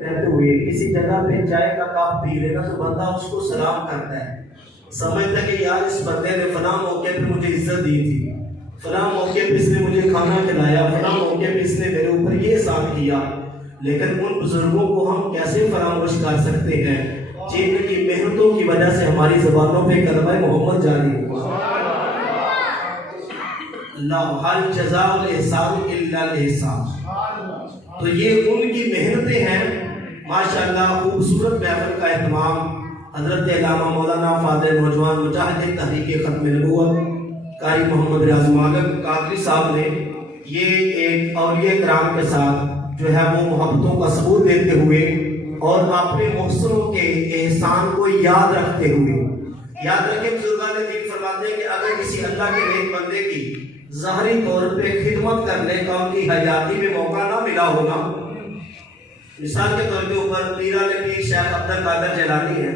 رہتے ہوئے کسی جگہ پہ چائے کا کپ پی لینا تو بندہ اس کو سلام کرتا ہے، سمجھتا کہ یار اس بندے نے فلاں موقع پہ مجھے عزت دی تھی، فلاں موقع پہ اس نے مجھے کھانا کھلایا، فلاں موقع پہ اس نے میرے اوپر یہ احسان کیا۔ لیکن ان بزرگوں کو ہم کیسے فراموش کر سکتے ہیں جن کی محنتوں کی وجہ سے ہماری زبانوں پہ کلمہ محمد جاری ہوا۔ لا حل جزاء الاحسان الا الاحسان۔ تو یہ ان کی محنتیں ہیں۔ ماشاءاللہ خوبصورت محفل کا اہتمام حضرت علامہ مولانا فاضل نوجوان مجاہد تحریک ختم نبوت قاری محمد ریاض مالک قادری صاحب نے یہ ایک اولیاء کرام کے ساتھ جو ہے وہ محبتوں کا ثبوت دیتے ہوئے اور اپنے محسنوں کے احسان کو یاد رکھتے ہوئے، یاد رکھیں بزرگان دین فرماتے ہیں کہ اگر کسی اللہ کے نیک بندے کی ظاہری طور پہ خدمت کرنے کا ان کی حیاتی میں موقع نہ ملا ہونا، مثال کے طور کے اوپر پیران پیر شیخ عبد القادر جیلانی ہے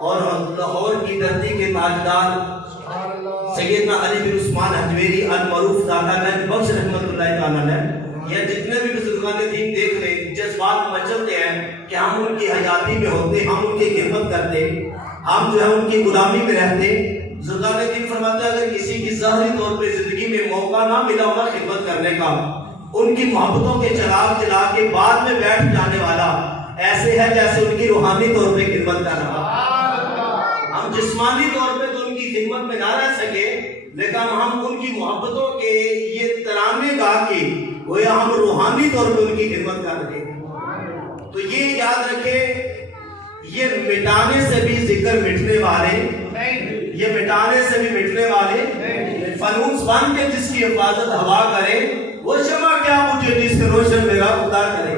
اور لاہور کی دھرتی کے تاجدار سیدنا علی بن عثمان حجویری المعروف داتا گنج بخش رحمۃ اللہ تعالیٰ نے، یا جتنے بھی بزرگان دین دیکھ لیں جذبات مچلتے ہیں کہ ہم ان کی حیاتی میں ہوتے، ہم ان کی خدمت کرتے، ہم جو ہے ان کی غلامی میں رہتے۔ بزرگان دین فرماتے ہیں اگر کسی کی ظاہری طور پہ زندگی میں موقع نہ ملا ہونا خدمت کرنے کا، ان کی محبتوں کے چراغ جلا کے بعد میں بیٹھ جانے والا ایسے ہے جیسے ان کی روحانی طور پہ خدمت کر رہا۔ ہم جسمانی طور پہ تو ان کی خدمت میں نہ رہ سکے، لیکن ہم ان کی محبتوں کے یہ ترانے گا کے گویا ہم روحانی طور پہ ان کی خدمت کر رہے ہیں۔ تو یہ یاد رکھیں، یہ مٹانے سے بھی ذکر مٹنے والے، یہ مٹانے سے بھی مٹنے والے، فانوس بن کے جس کی حفاظت ہوا کرے وہ شمع کیا مجھے جس سے روشن میرا خدا کرے۔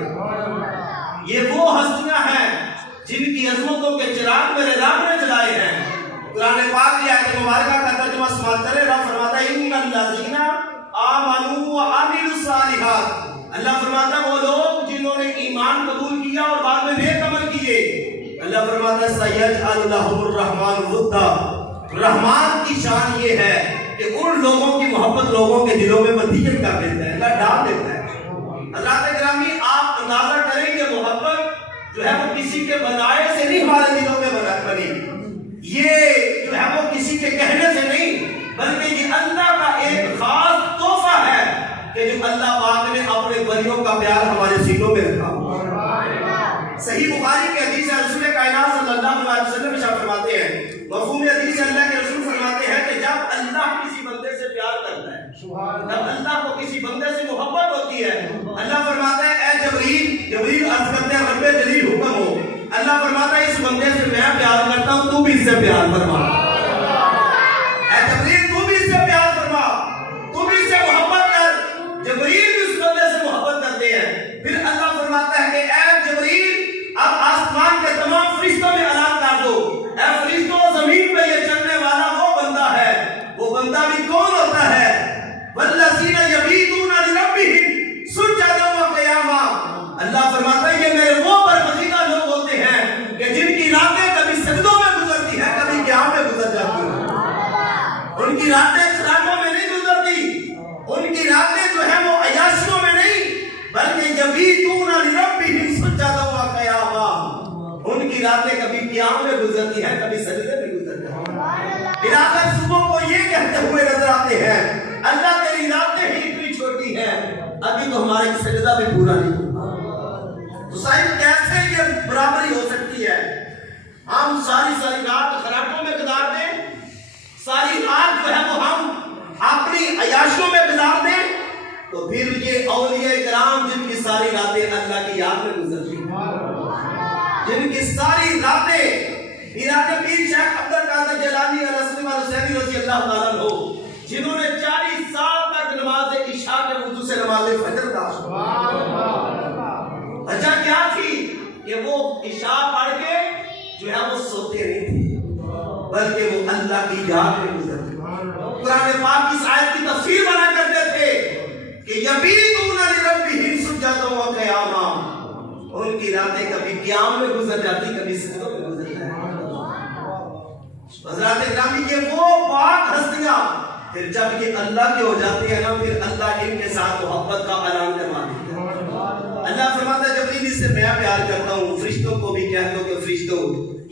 یہ وہ ہستیاں ہیں جن کی عظمتوں کے چراغ میرے رب نے جلائے ہیں۔ قرآن پاک کی آیت مبارکہ کا ترجمہ سماعت کریں، رب فرماتا ہے ان الذین آمنوا وعملوا الصالحات۔ اللہ فرماتا ہے وہ لوگ جنہوں نے ایمان قبول کیا اور بعد میں نیک عمل کیے، اللہ فرماتا ہے سیجعل لهم الرحمن ودا۔ رحمان کی شان یہ ہے کہ ان لوگوں کی محبت لوگوں کے دلوں میں ودیعت کر دیتا ہے، اللہ ڈال دیتا ہے۔ حضرات گرامی آپ اندازہ کریں کہ محبت جو ہے وہ کسی کے بنائے سے نہیں ہمارے دلوں میں بنی، یہ جو ہے وہ کسی کے کہنے سے نہیں، بلکہ یہ اللہ کا ایک خاص تحفہ ہے کہ جو اللہ پاک نے اپنے ولیوں کا پیار ہمارے سینوں میں رکھا۔ صحیح بخاری کی حدیث ہے، رسول کائنات صلی اللہ علیہ وسلم ارشاد فرماتے ہیں، مفہوم حدیث اللہ کے رسول فرماتے ہیں کہ جب اللہ کسی بندے سے پیار کرتا ہے، جب اللہ کو کسی بندے سے محبت ہوتی ہے، اللہ فرماتا ہے اے جبریل عرض کرتے ہیں رب جلیل حکم ہو، اللہ فرماتا ہے اس بندے سے میں پیار کرتا ہوں تو بھی اس سے پیار فرما، اے جبریل تو بھی اس سے پیار فرما، تو بھی اس سے محبت کر۔ جبریل بھی اس بندے سے محبت کرتے ہیں۔ پھر اللہ فرماتا ہے کہ اے جبریل اب آسمان کے تمام فرشتوں میں اعلان کر دو، اے فرشتوں زمین پہ یہ چلنے والا وہ بندہ ہے، وہ بندہ بھی کون ہوتا ہے؟ والذین یبیتون لربہم سجدا وقیاما۔ اللہ فرماتا ہے یہ میرے وہ برگزیدہ لوگ ہوتے ہیں کہ جن کی راتیں کبھی سجدوں میں گزرتی ہیں، کبھی قیام میں گزر جاتی ہیں۔ ان کی راتیں خرابوں میں نہیں گزرتی، ان کی راتیں جو ہیں وہ عیاشیوں میں نہیں، بلکہ یبیتون لربہم سجدا وقیاما۔ ان کی راتیں کبھی قیام میں گزرتی ہیں، کبھی سجدے میں گزرتی ہیں۔ پھر آخر صبح کو یہ کہتے ہوئے نظر آتے ہیں اللہ تیری راتیں ہی اتنی چھوٹی ہیں، ابھی تو ہمارا ایک سجدہ بھی پورا نہیں ہوا۔ تو صاحب کیسے یہ برابری ہو سکتی ہے؟ ہم ساری رات خرابوں میں گزار دیں، ساری رات جو ہے وہ ہم اپنی عیاشیوں میں گزار دیں، تو پھر یہ اولیاء کرام جن کی ساری راتیں اللہ کی یاد میں گزرتی ہیں، جن کی ساری راتیں پیران پیر شیخ عبد القادر جیلانی الحسینی رضی اللہ تعالیٰ عنہ، جنہوں نے 40 سال تک نماز عشاء کے وضو سے نماز فجر ادا کی۔ وجہ کیا تھی کہ وہ عشاء پڑھ کے جو ہے وہ سوتے نہیں تھے، بلکہ وہ اللہ کی یاد میں گزرتے۔ قرآن پاک کی اس آیت کی تفسیر بنا کرتے تھے کہ یبیتون لربہم سجدا وقیاما۔ ان کی راتیں کبھی قیام میں گزر جاتی، کبھی سجدوں میں گزر جاتی۔ حضرات گرامی یہ وہ پاک ہستیاں پھر جب یہ اللہ کے ہو جاتی ہے نا، پھر اللہ ان کے ساتھ محبت کا اعلان کروا دیتا ہے۔ اللہ فرماتا ہے جبریل سے میں پیار کرتا ہوں، فرشتوں کو بھی کہہ دو کہ فرشتوں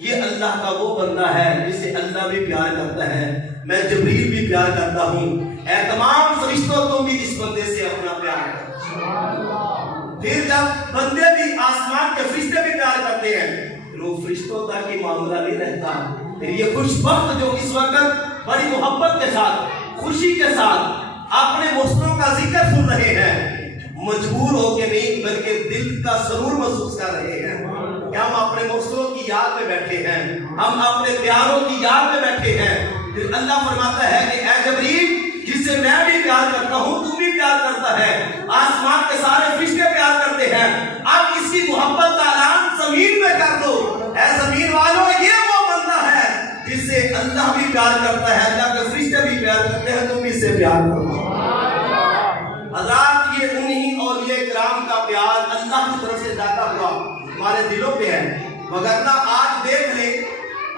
یہ اللہ کا وہ بندہ ہے جسے اللہ بھی پیار کرتا ہے، میں جبریل بھی پیار کرتا ہوں، اے تمام فرشتوں تم بھی اس بندے سے اپنا پیار کرو۔ پھر جب بندے بھی آسمان کے فرشتے بھی پیار کرتے ہیں پھر وہ فرشتوں تک ہی معاملہ نہیں رہتا، پھر یہ خوش بخت جو اس وقت بڑی محبت کے ساتھ خوشی کے ساتھ اپنے محسنوں کا ذکر سن رہے ہیں، مجبور ہو کے نہیں بلکہ دل کا سرور محسوس کر رہے ہیں کہ ہم اپنے محسنوں کی یاد میں بیٹھے ہیں، ہم اپنے پیاروں کی یاد میں بیٹھے ہیں۔ پھر اللہ فرماتا ہے کہ اے جبریل جس سے میں بھی پیار کرتا ہوں تو بھی پیار کرتا ہے، آسمان کے سارے فرشتے پیار کرتے ہیں، اب اس کی محبت کا اعلان زمین میں کر دو، اے زمین والوں یہ وہ بندہ ہے جس سے اللہ بھی پیار کرتا ہے، اللہ کے فرشتے بھی پیار کرتے ہیں، تم بھی اس سے پیار کرو۔ حضرات یہ انہی اولیاء کرام کا پیار اللہ کی طرف سے لاتا ہوا ہمارے دلوں پہ ہے، وگرنہ آج دیکھ لیں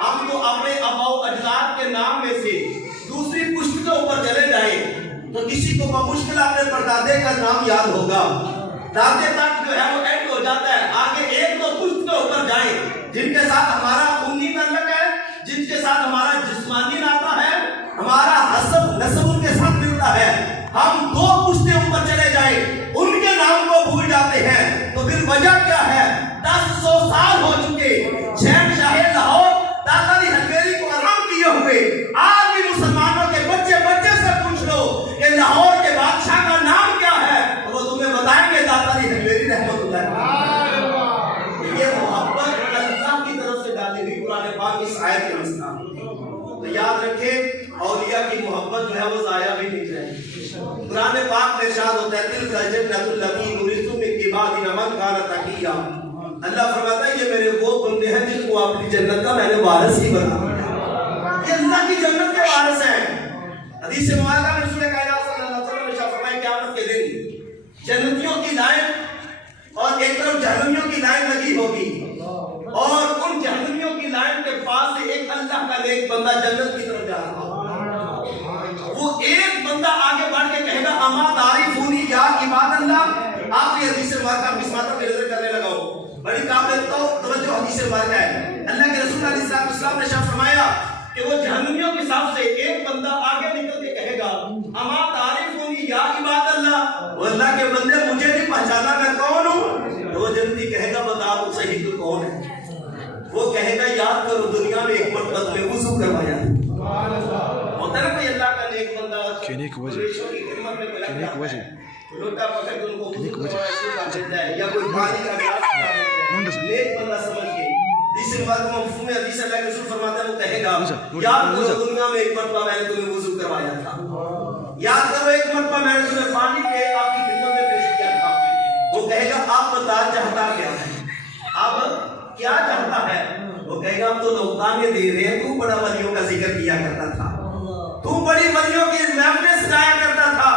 ہم تو اپنے آباء و اجداد کے نام میں سے دوسری پشت کے اوپر چلے جائیں تو کسی کو بمشکل اپنے پردادے کا نام یاد ہوگا، دادے تک جو ہے وہ اینڈ ہو جاتا ہے، آگے ایک دو پشت کے اوپر جائیں جن کے ساتھ ہمارا خونی تعلق ہے، جن کے ساتھ ہمارا جسمانی ناتا ہے، ہمارا حسب نسب ان کے ساتھ ملتا ہے، ہم دو پشتے اوپر چلے جائیں ان کے نام کو بھول جاتے ہیں، تو پھر وجہ کیا ہے؟ 1000 سال ہو چکے شہنشاہ لاہور داتا علی حجویری کو آرام کیے ہوئے، آج بھی مسلمانوں کے بچے بچے سے پوچھ لو کہ لاہور کے بادشاہ کا نام کیا ہے تو وہ تمہیں بتائیں گے داتا علی حجویری رحمت اللہ۔ یہ محبت اللہ کی طرف سے ڈالی ہوئی قرآن پاک اس آیت کے مسئلہ، تو یاد رکھیں اولیاء کی محبت جو ہے وہ ضائع بھی نہیں جائے۔ قرآن پاک میں ارشاد ہوتا ہے تلک الجنۃ التی نورث من عبادنا من کان تقیا، اللہ فرماتا ہے یہ میرے وہ بندے ہیں جن کو اپنی جنت کا میں نے وارث ہی بنا دیا، یہ اللہ کی جنت کے وارث ہیں۔ حدیث مبارکہ میں رسول کائنات صلی اللہ علیہ وسلم نے ارشاد فرمایا قیامت کے دن جنتیوں کی لائن اور ایک طرف جہنمیوں کی لائن لگی ہوگی، اور ان جہنمیوں کی لائن کے پاس سے ایک اللہ کا نیک بندہ جنت کی طرف جا رہا ہوگا، وہ ایک بندہ آگے بڑھ کے کہے گا اما تعریفونی یا عباد اللہ۔ آپ یہ حدیث مبارکہ میں اس بات پہ نظر کرنے لگا ہوں، بڑی قابل توجہ حدیث مبارکہ ہے۔ اللہ کے رسول علیہ السلام نے شاہ فرمایا کہ وہ جہنمیوں کے صف سے ایک بندہ آگے نکل کے کہے گا اما تعریفونی یا عباد اللہ، وہ اللہ کے بندے مجھے نہیں پہچانا میں کون ہوں؟ تو وہ جنتی کہے گا بتا تو صحیح تو کون ہے؟ وہ کہے گا یاد کرو دنیا میں ایک مرتبہ تمہیں وضو کروایا ہوتا ہے، کوئی اللہ کا نیک بندہ قریشوں کی خدمت میں کوئی لوٹا پکڑ کے ان کو وضو کروا دیتا ہے یا کوئی پانی کا گلاس پلا دیتا ہے، نیک بندہ سمجھ کے جس بات کو مفہوم حدیث اللہ کے رسول فرماتا ہے وہ کہے گا یاد کرو دنیا میں ایک مرتبہ میں نے تمہیں وضو کروایا تھا، یاد کرو ایک مرتبہ میں نے تمہیں پانی پہ آپ کی خدمت میں پیش کیا تھا۔ وہ کہے گا آپ بتا چاہتا کیا ہے، اب کیا چاہتا ہے؟ وہ کہے گا ہم تو لوگ تانے دے رہے ہیں، تو بڑا ولیوں کا ذکر کیا کرتا تھا، تو بڑی ولیوں کی محفلیں سجایا کرتا تھا،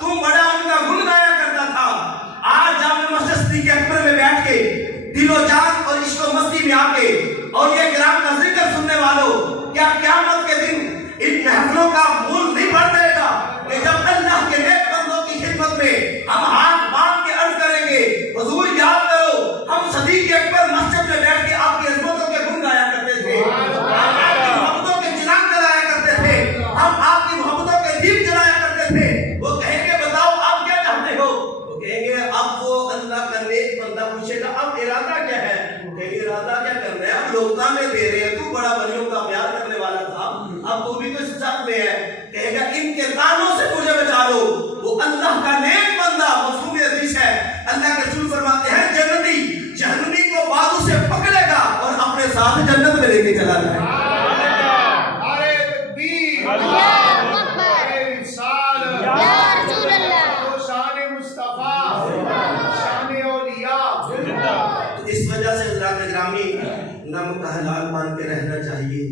تو بڑا ان کا گن گایا کرتا تھا، آج جامع مسجد صدیق اکبر میں بیٹھ کے دل و جان اور عشق و مستی میں آ کے اور یہ کرام کا ذکر سننے والوں کیا قیامت کے دن ان محفلوں کا مول نہیں بڑھ جائے گا کہ جب اللہ کے نیک بندوں کی خدمت میں ہم ہاتھ باندھ کے عرض کریں گے حضور یاد کرو ہم صدیق اکبر مسجد میں بیٹھ کے آپ کی عظمتوں کے گن گایا کرتے تھے، ہم آپ کی محبتوں کے چراغ جلایا کرتے تھے، ہم آپ کی محبتوں کے دیپ جلایا کرتے تھے۔ وہ کہیں گے بتاؤ آپ کیا چاہتے ہو؟ وہ کہیں گے اب وہ اللہ کا نیک بندہ پوچھے گا اب ارادہ کیا ہے؟ کہ ارادہ کیا کر رہے ہیں؟ اب لوگ تانے دے رہے ہیں، تو بڑا ولیوں کا پیار کرنے والا تھا، اب تو بھی تو سچ میں ہے، کہے گا ان کے تانوں سے مجھے بچا لو۔ وہ اللہ کا نیک بندہ مفہوم حدیث ہے، اللہ کے رسول فرماتے ہیں جنتی جہنمی کو بازو سے پکڑے گا اور اپنے ساتھ جنت میں لے کے چلا جائے گا۔ اس وجہ سے حضرات گرامی نم کا حلال مان کے رہنا چاہیے۔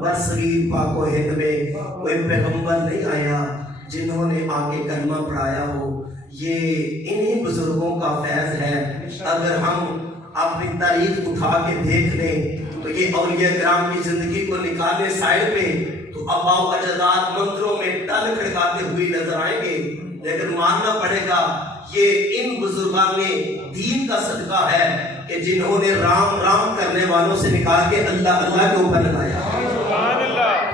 برصغیر پاک و ہند میں کوئی پیغمبر نہیں آیا جنہوں نے آ کے کلمہ پڑھایا ہو، یہ انہی بزرگوں کا فیض ہے۔ اگر ہم اپنی تاریخ اٹھا کے دیکھ لیں تو یہ اولیاء کرام کی زندگی کو نکالے سائڈ پہ تو آباء و اجداد منتروں میں ٹل کھڑکاتے ہوئے نظر آئیں گے، لیکن ماننا پڑے گا یہ ان بزرگان دین کا صدقہ ہے کہ جنہوں نے رام رام کرنے والوں سے نکال کے اللہ اللہ کے اوپر لگایا.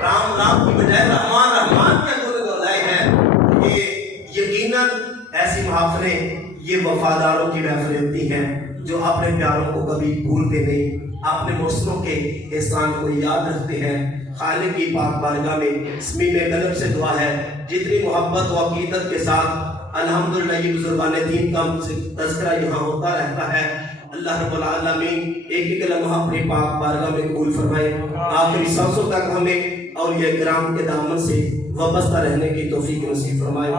رام رام کی بجائے رحمان رحمان کے اوپر لگائے ہیں. یہ یقیناً ایسی محافلیں یہ وفاداروں کی محفلیں ہوتی ہیں جو اپنے پیاروں کو کبھی بھولتے نہیں, اپنے مرسلوں کے احسان کو یاد رکھتے ہیں. خالق کی پاک بارگاہ میں صمیم قلب سے دعا ہے جتنی محبت و عقیدت کے ساتھ الحمدللہ یہ بزرگان دین کا تذکرہ یہاں ہوتا رہتا ہے, اللہ رب العالمین ایک ایک لمحہ اپنی پاک بارگاہ میں قبول فرمائے. آخری سانسوں تک ہمیں اولیاء کرام کے دامن سے وابستہ رہنے کی توفیق نصیب فرمائے.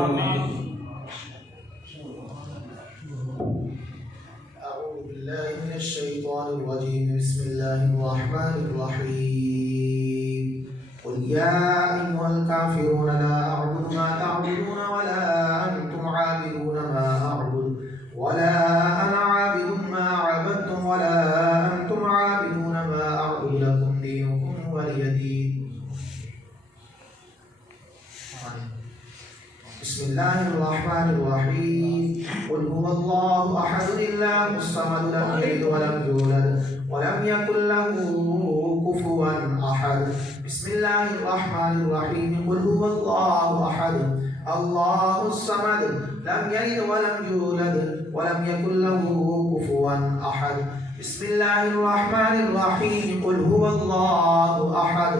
اعوذ باللہ من الشیطان الرجیم. بسم اللہ الرحمن الرحیم. قل یا ایھا الکافرون لا اعبد ما تعبدون ولا انتم عابدون ما اعبد ولا انا عابد ما عبدتم ولا انتم عابدون ما اعبد لكم دينكم ولي دين. بسم الله الرحمن الرحيم. قل هو الله احد الله الصمد لم يلد ولم يولد ولم يكن له كفوا احد. بسم الله الرحمن الرحيم. قل هو الله احد الله الصمد لم يلد ولم يولد ولم يكن له كفوا احد. بسم الله الرحمن الرحيم. قل هو الله احد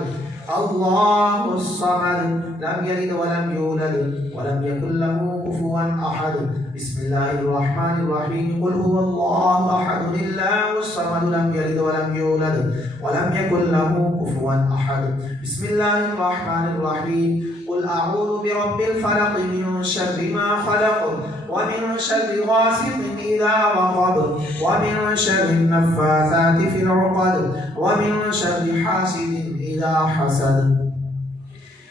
الله الصمد لم يلد ولم يولد ولم يكن له كفوا احد. بسم الله الرحمن الرحيم. قل هو الله احد الله الصمد لم يلد ولم يولد ولم يكن له كفوا احد. بسم الله الرحمن الرحيم. قل اعوذ برب الفلق من شر ما خلق ومن شر غاسق اذا وقب ومن شر النفاثات في العقد ومن شر حاسد إذا حسد.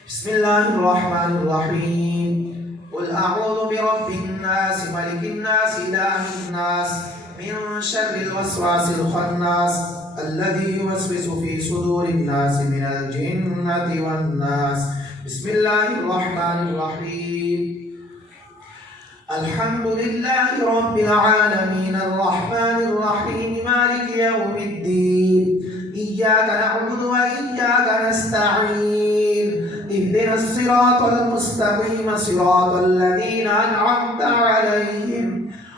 بسم الله الرحمن الرحيم. قل أعوذ برب الناس ملك الناس إله الناس من شر الوسواس الخناس الذي يوسوس في صدور الناس من الجنة والناس. بسم الله الرحمن الرحيم. الحمد لله رب العالمين الرحمن الرحيم مالك يوم الدين إياك نعبد وإياك نستعين اهدنا الصراط المستقيم صراط الذين أنعمت عليهم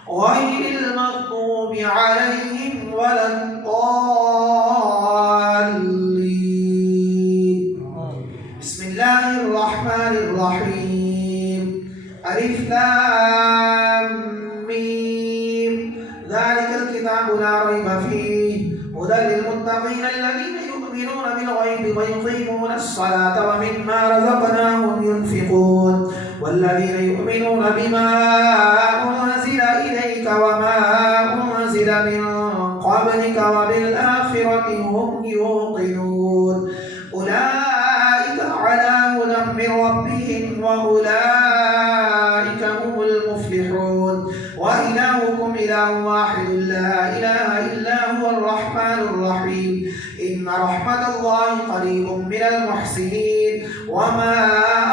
غير المغضوب عليهم ولا الضالين. بسم الله الرحمن الرحيم. ألف لام ميم ذلك الكتاب لا ريب فيه هدى للمتقين الذين يؤمنون بالغيب ويقيمون الصلاة ومما رزقناهم ينفقون والذين يؤمنون بما أنزل إليك وما أنزل من قبلك وبالآخرة هم يوقنون أولئك على هدى من ربهم وأولئك هم المفلحون. وإلهكم إله واحد لا إله إلا هو الرحمن الرحيم. إن رحمة الله قريب من المحسنين وما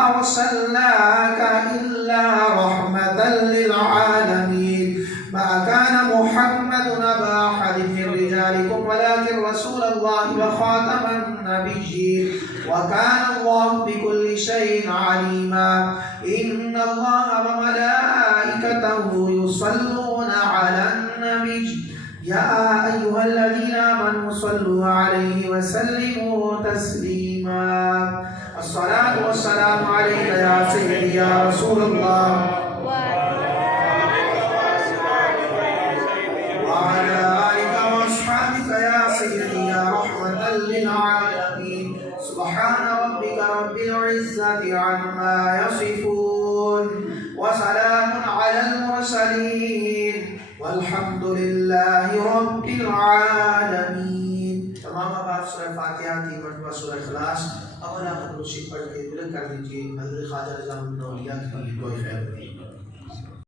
أرسلناك إلا رحمة للعالمين. ما كان محمد أبا أحد من رجالكم ولكن رسول الله وخاتم النبيين وكان الله بكل شيء عليما. إن الله وملائكته يصلون على النبي يا أيها الذين آمنوا صلوا عليه وسلموا تسليما. الصلاة والسلام عليك يا سيدي يا رسول الله وعلى آلك وأصحابك يا سيدي يا رحمة للعالمين. سبحان ربك رب العزة عما يصفون وسلام على المرسلين والحمد لله رب العالمین. تمام آباد سورہ فاتحہ کی مرتبہ سورہ اخلاص اولا خود شریف پڑھ کے بلند کر دیجیے. حضرت خواجہ رضا الدین اولیاء کی دعائیں خیر ہوتی ہے.